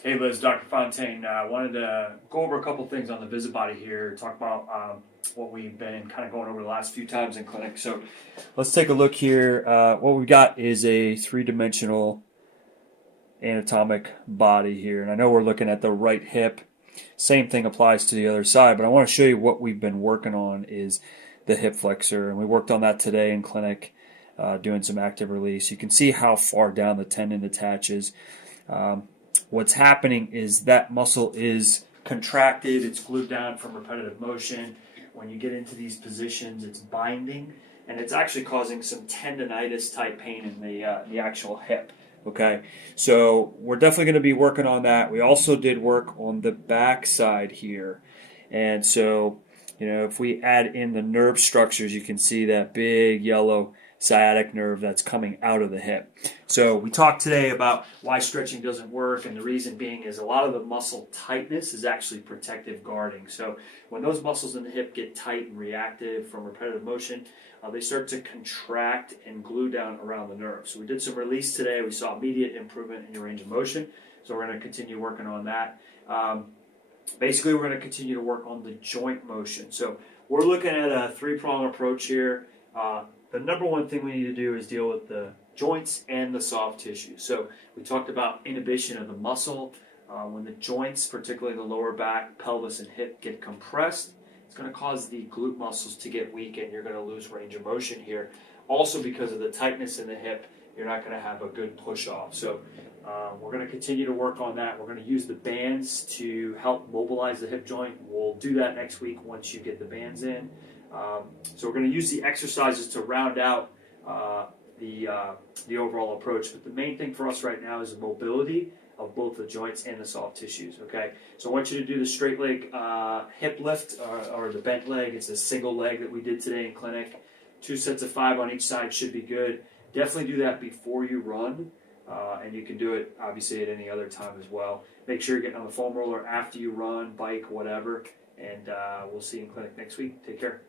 Hey Liz, Dr. Fontaine. I wanted to go over a couple things on the visit body here, talk about what we've been kind of going over the last few times in clinic. So let's take a look here. What we've got is a three-dimensional anatomic body here. And I know we're looking at the right hip. Same thing applies to the other side, but I want to show you what we've been working on is the hip flexor. And we worked on that today in clinic, doing some active release. You can see how far down the tendon attaches. What's happening is that muscle is contracted, it's glued down from repetitive motion. When you get into these positions, it's binding, and it's actually causing some tendonitis type pain in the actual hip. Okay, so we're definitely going to be working on that. We also did work on the back side here, and so if we add in the nerve structures, you can see that big yellow sciatic nerve that's coming out of the hip. So we talked today about why stretching doesn't work, and the reason being is a lot of the muscle tightness is actually protective guarding. So when those muscles in the hip get tight and reactive from repetitive motion, they start to contract and glue down around the nerve. So we did some release today. We saw immediate improvement in your range of motion. So we're going to continue working on that. Basically, we're going to continue to work on the joint motion. So we're looking at a three-prong approach here. The number one thing we need to do is deal with the joints and the soft tissue. So we talked about inhibition of the muscle. When the joints, particularly the lower back, pelvis, and hip get compressed, it's going to cause the glute muscles to get weak and you're going to lose range of motion here. Also because of the tightness in the hip, you're not going to have a good push off. So we're going to continue to work on that. We're going to use the bands to help mobilize the hip joint. We'll do that next week once you get the bands in. So we're going to use the exercises to round out the overall approach. But the main thing for us right now is the mobility of both the joints and the soft tissues. Okay, so I want you to do the straight leg hip lift or the bent leg. It's a single leg that we did today in clinic. 2 sets of 5 on each side should be good. Definitely do that before you run, and you can do it obviously at any other time as well. Make sure you're getting on the foam roller after you run, bike, whatever. And we'll see you in clinic next week. Take care.